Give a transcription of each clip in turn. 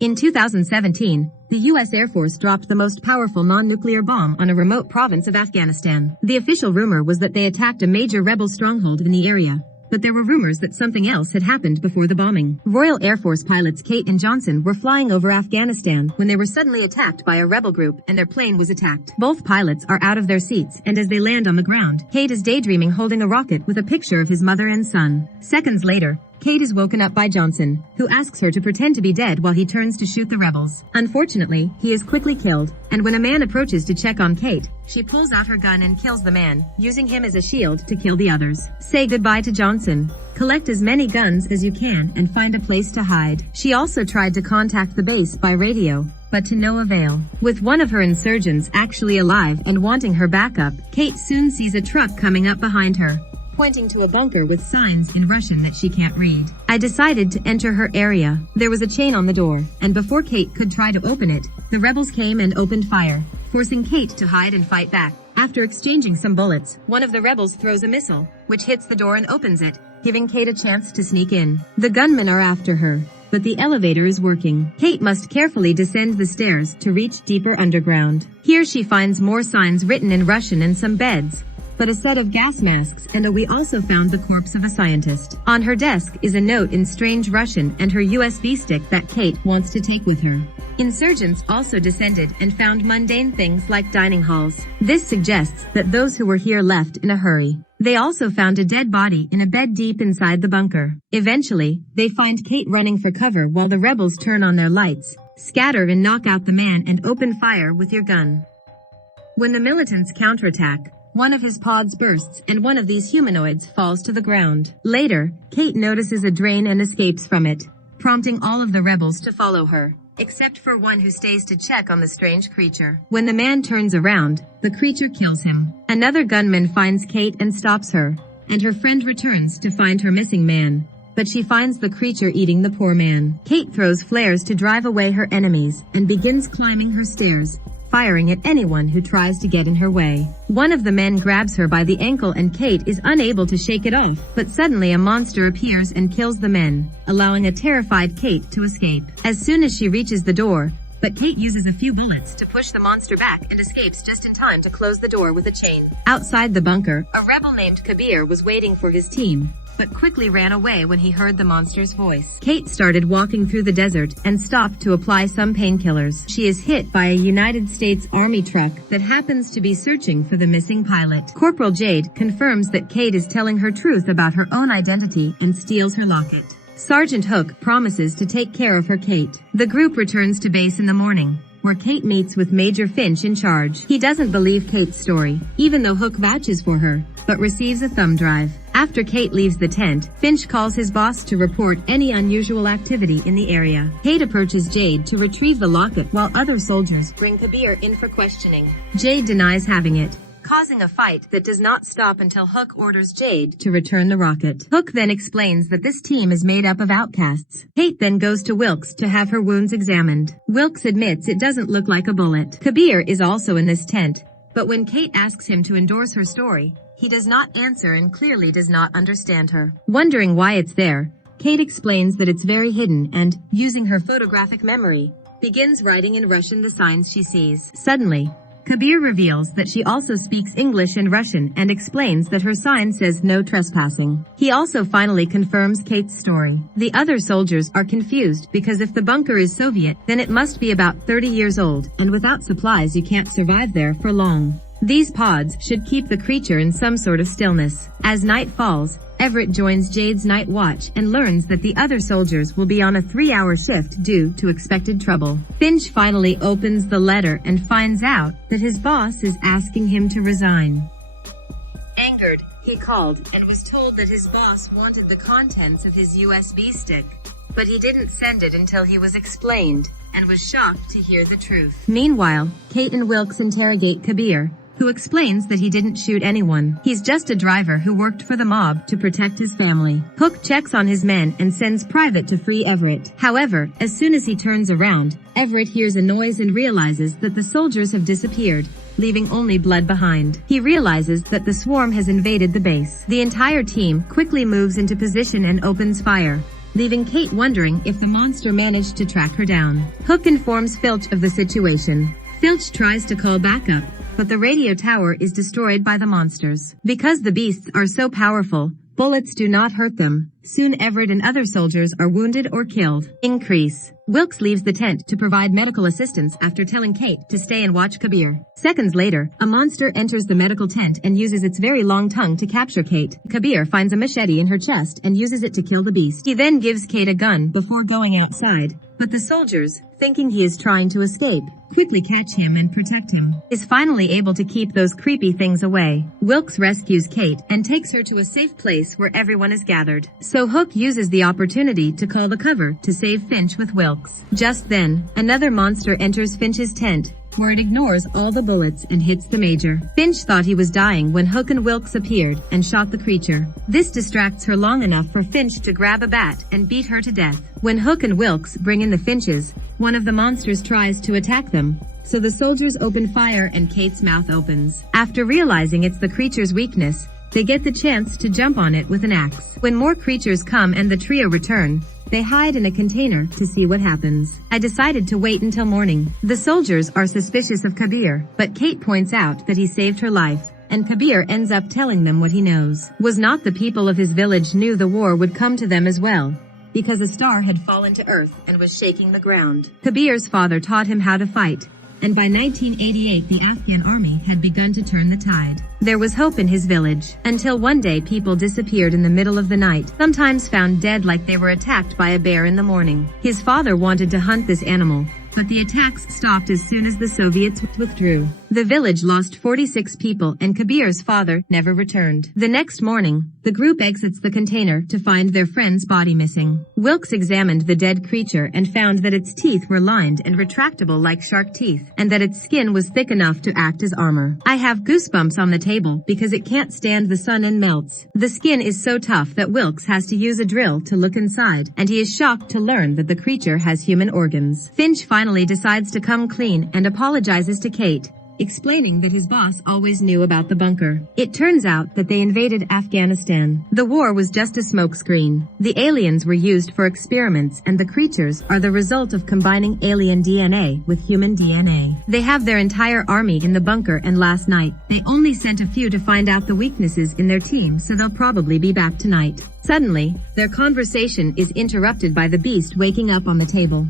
In 2017, the U.S. Air Force dropped the most powerful non-nuclear bomb on a remote province of Afghanistan. The official rumor was that they attacked a major rebel stronghold in the area, but there were rumors that something else had happened before the bombing. Royal Air Force pilots Kate and Johnson were flying over Afghanistan when they were suddenly attacked by a rebel group and their plane was attacked. Both pilots are out of their seats, and as they land on the ground, Kate is daydreaming holding a rocket with a picture of his mother and son. Seconds later, Kate is woken up by Johnson, who asks her to pretend to be dead while he turns to shoot the rebels. Unfortunately, he is quickly killed, and when a man approaches to check on Kate, she pulls out her gun and kills the man, using him as a shield to kill the others. Say goodbye to Johnson. Collect as many guns as you can and find a place to hide. She also tried to contact the base by radio, but to no avail. With one of her insurgents actually alive and wanting her backup, Kate soon sees a truck coming up behind her, pointing to a bunker with signs in Russian that she can't read. I decided to enter her area. There was a chain on the door, and before Kate could try to open it, the rebels came and opened fire, forcing Kate to hide and fight back. After exchanging some bullets, one of the rebels throws a missile, which hits the door and opens it, giving Kate a chance to sneak in. The gunmen are after her, but the elevator is working. Kate must carefully descend the stairs to reach deeper underground. Here she finds more signs written in Russian and some beds, but a set of gas masks, and we also found the corpse of a scientist. On her desk is a note in strange Russian and her USB stick that Kate wants to take with her. Insurgents also descended and found mundane things like dining halls. This suggests that those who were here left in a hurry. They also found a dead body in a bed deep inside the bunker. Eventually, they find Kate running for cover while the rebels turn on their lights, scatter and knock out the man and open fire with your gun. When the militants counterattack, one of his pods bursts and one of these humanoids falls to the ground. Later, Kate notices a drain and escapes from it, prompting all of the rebels to follow her, except for one who stays to check on the strange creature. When the man turns around, the creature kills him. Another gunman finds Kate and stops her, and her friend returns to find her missing man, but she finds the creature eating the poor man. Kate throws flares to drive away her enemies and begins climbing her stairs, firing at anyone who tries to get in her way. One of the men grabs her by the ankle and Kate is unable to shake it off, but suddenly a monster appears and kills the men, allowing a terrified Kate to escape. As soon as she reaches the door, but Kate uses a few bullets to push the monster back and escapes just in time to close the door with a chain. Outside the bunker, a rebel named Kabir was waiting for his team, but quickly ran away when he heard the monster's voice. Kate started walking through the desert and stopped to apply some painkillers. She is hit by a United States Army truck that happens to be searching for the missing pilot. Corporal Jade confirms that Kate is telling her truth about her own identity and steals her locket. Sergeant Hook promises to take care of her Kate. The group returns to base in the morning, where Kate meets with Major Finch in charge. He doesn't believe Kate's story, even though Hook vouches for her, but receives a thumb drive. After Kate leaves the tent, Finch calls his boss to report any unusual activity in the area. Kate approaches Jade to retrieve the locket while other soldiers bring Kabir in for questioning. Jade denies having it, causing a fight that does not stop until Hook orders Jade to return the rocket. Hook then explains that this team is made up of outcasts. Kate then goes to Wilkes to have her wounds examined. Wilkes admits it doesn't look like a bullet. Kabir is also in this tent, but when Kate asks him to endorse her story, he does not answer and clearly does not understand her. Wondering why it's there, Kate explains that it's very hidden and, using her photographic memory, begins writing in Russian the signs she sees. Suddenly, Kabir reveals that she also speaks English and Russian and explains that her sign says no trespassing. He also finally confirms Kate's story. The other soldiers are confused because if the bunker is Soviet, then it must be about 30 years old, and without supplies you can't survive there for long. These pods should keep the creature in some sort of stillness. As night falls, Everett joins Jade's night watch and learns that the other soldiers will be on a 3-hour shift due to expected trouble. Finch finally opens the letter and finds out that his boss is asking him to resign. Angered, he called and was told that his boss wanted the contents of his USB stick, but he didn't send it until he was explained, and was shocked to hear the truth. Meanwhile, Kate and Wilkes interrogate Kabir, who explains that he didn't shoot anyone. He's just a driver who worked for the mob to protect his family. Hook checks on his men and sends Private to free Everett. However, as soon as he turns around, Everett hears a noise and realizes that the soldiers have disappeared, leaving only blood behind. He realizes that the swarm has invaded the base. The entire team quickly moves into position and opens fire, leaving Kate wondering if the monster managed to track her down. Hook informs Filch of the situation. Filch tries to call backup, but the radio tower is destroyed by the monsters. Because the beasts are so powerful, bullets do not hurt them. Soon Everett and other soldiers are wounded or killed. Increase. Wilkes leaves the tent to provide medical assistance after telling Kate to stay and watch Kabir. Seconds later, a monster enters the medical tent and uses its very long tongue to capture Kate. Kabir finds a machete in her chest and uses it to kill the beast. He then gives Kate a gun before going outside, but the soldiers, thinking he is trying to escape, quickly catch him and protect him. Is finally able to keep those creepy things away. Wilkes rescues Kate and takes her to a safe place where everyone is gathered. So Hook uses the opportunity to call the cover to save Finch with Wilkes. Just then, another monster enters Finch's tent, where it ignores all the bullets and hits the Major. Finch thought he was dying when Hook and Wilkes appeared and shot the creature. This distracts her long enough for Finch to grab a bat and beat her to death. When Hook and Wilkes bring in the Finches, one of the monsters tries to attack them, so the soldiers open fire and Kate's mouth opens. After realizing it's the creature's weakness, they get the chance to jump on it with an axe. When more creatures come and the trio return, they hide in a container to see what happens. I decided to wait until morning. The soldiers are suspicious of Kabir, but Kate points out that he saved her life, and Kabir ends up telling them what he knows. Was not the people of his village knew the war would come to them as well, because a star had fallen to earth and was shaking the ground. Kabir's father taught him how to fight, and by 1988 the Afghan army had begun to turn the tide. There was hope in his village, until one day people disappeared in the middle of the night, sometimes found dead like they were attacked by a bear in the morning. His father wanted to hunt this animal, but the attacks stopped as soon as the Soviets withdrew. The village lost 46 people and Kabir's father never returned. The next morning, the group exits the container to find their friend's body missing. Wilkes examined the dead creature and found that its teeth were lined and retractable like shark teeth, and that its skin was thick enough to act as armor. I have goosebumps on the table because it can't stand the sun and melts. The skin is so tough that Wilkes has to use a drill to look inside, and he is shocked to learn that the creature has human organs. Finch finally decides to come clean and apologizes to Kate, explaining that his boss always knew about the bunker. It turns out that they invaded Afghanistan. The war was just a smokescreen. The aliens were used for experiments, and the creatures are the result of combining alien DNA with human DNA. They have their entire army in the bunker, and last night, they only sent a few to find out the weaknesses in their team, so they'll probably be back tonight. Suddenly, their conversation is interrupted by the beast waking up on the table.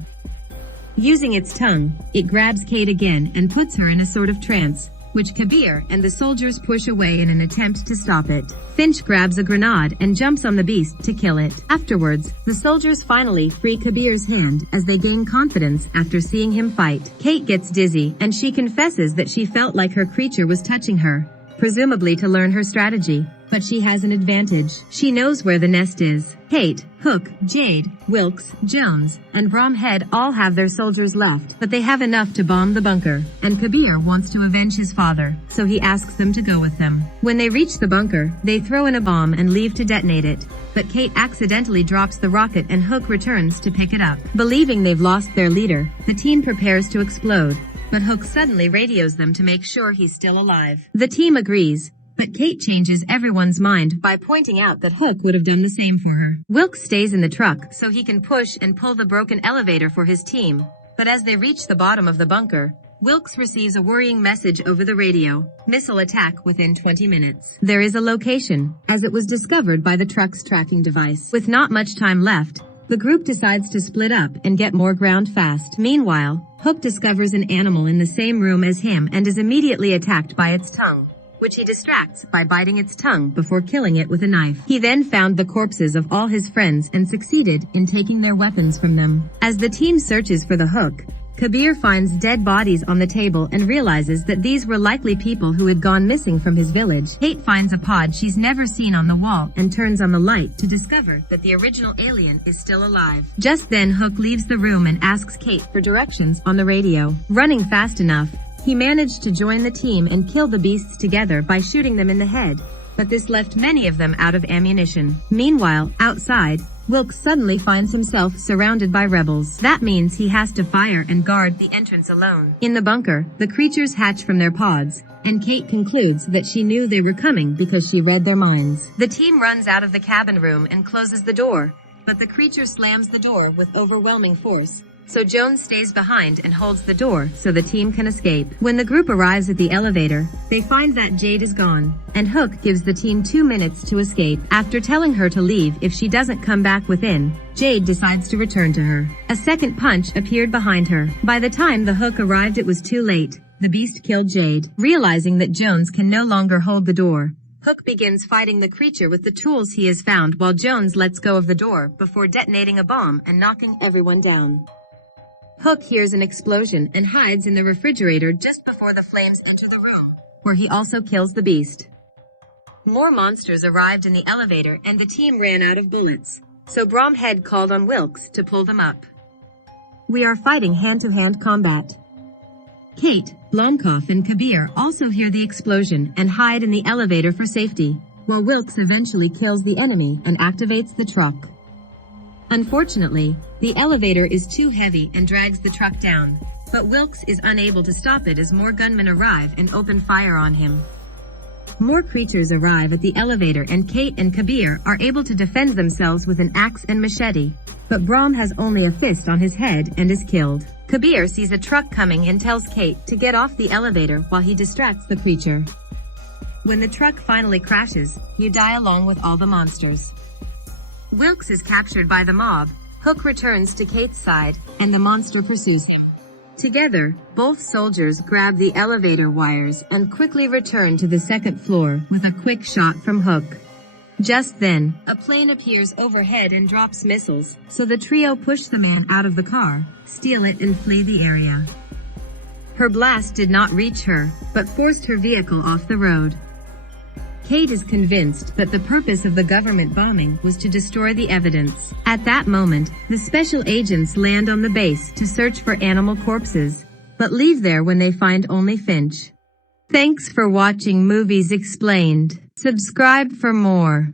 Using its tongue, it grabs Kate again and puts her in a sort of trance, which Kabir and the soldiers push away in an attempt to stop it. Finch grabs a grenade and jumps on the beast to kill it. Afterwards, the soldiers finally free Kabir's hand as they gain confidence after seeing him fight. Kate gets dizzy and she confesses that she felt like her creature was touching her, presumably to learn her strategy. But she has an advantage. She knows where the nest is. Kate, Hook, Jade, Wilkes, Jones, and Bromhead all have their soldiers left, but they have enough to bomb the bunker, and Kabir wants to avenge his father, so he asks them to go with them. When they reach the bunker, they throw in a bomb and leave to detonate it, but Kate accidentally drops the rocket and Hook returns to pick it up. Believing they've lost their leader, the team prepares to explode, but Hook suddenly radios them to make sure he's still alive. The team agrees, but Kate changes everyone's mind by pointing out that Hook would have done the same for her. Wilkes stays in the truck so he can push and pull the broken elevator for his team, but as they reach the bottom of the bunker, Wilkes receives a worrying message over the radio: missile attack within 20 minutes. There is a location, as it was discovered by the truck's tracking device. With not much time left, the group decides to split up and get more ground fast. Meanwhile, Hook discovers an animal in the same room as him and is immediately attacked by its tongue, which he distracts by biting its tongue before killing it with a knife. He then found the corpses of all his friends and succeeded in taking their weapons from them. As the team searches for the Hook, Kabir finds dead bodies on the table and realizes that these were likely people who had gone missing from his village. Kate finds a pod she's never seen on the wall and turns on the light to discover that the original alien is still alive. Just then Hook leaves the room and asks Kate for directions on the radio. Running fast enough, he managed to join the team and kill the beasts together by shooting them in the head, but this left many of them out of ammunition. Meanwhile, outside, Wilkes suddenly finds himself surrounded by rebels. That means he has to fire and guard the entrance alone. In the bunker, the creatures hatch from their pods, and Kate concludes that she knew they were coming because she read their minds. The team runs out of the cabin room and closes the door, but the creature slams the door with overwhelming force. So Jones stays behind and holds the door so the team can escape. When the group arrives at the elevator, they find that Jade is gone, and Hook gives the team 2 minutes to escape. After telling her to leave if she doesn't come back within, Jade decides to return to her. A second punch appeared behind her. By the time the Hook arrived, it was too late. The beast killed Jade. Realizing that Jones can no longer hold the door, Hook begins fighting the creature with the tools he has found while Jones lets go of the door before detonating a bomb and knocking everyone down. Hook hears an explosion and hides in the refrigerator just before the flames enter the room, where he also kills the beast. More monsters arrived in the elevator and the team ran out of bullets, so Bromhead called on Wilkes to pull them up. We are fighting hand-to-hand combat. Kate, Blomkopf and Kabir also hear the explosion and hide in the elevator for safety, while Wilkes eventually kills the enemy and activates the truck. Unfortunately, the elevator is too heavy and drags the truck down, but Wilkes is unable to stop it as more gunmen arrive and open fire on him. More creatures arrive at the elevator and Kate and Kabir are able to defend themselves with an axe and machete, but Brom has only a fist on his head and is killed. Kabir sees a truck coming and tells Kate to get off the elevator while he distracts the creature. When the truck finally crashes, you die along with all the monsters. Wilkes is captured by the mob, Hook returns to Kate's side, and the monster pursues him. Together, both soldiers grab the elevator wires and quickly return to the second floor with a quick shot from Hook. Just then, a plane appears overhead and drops missiles, so the trio push the man out of the car, steal it and flee the area. Her blast did not reach her, but forced her vehicle off the road. Kate is convinced that the purpose of the government bombing was to destroy the evidence. At that moment, the special agents land on the base to search for animal corpses, but leave there when they find only Finch. Thanks for watching Movies Explained. Subscribe for more.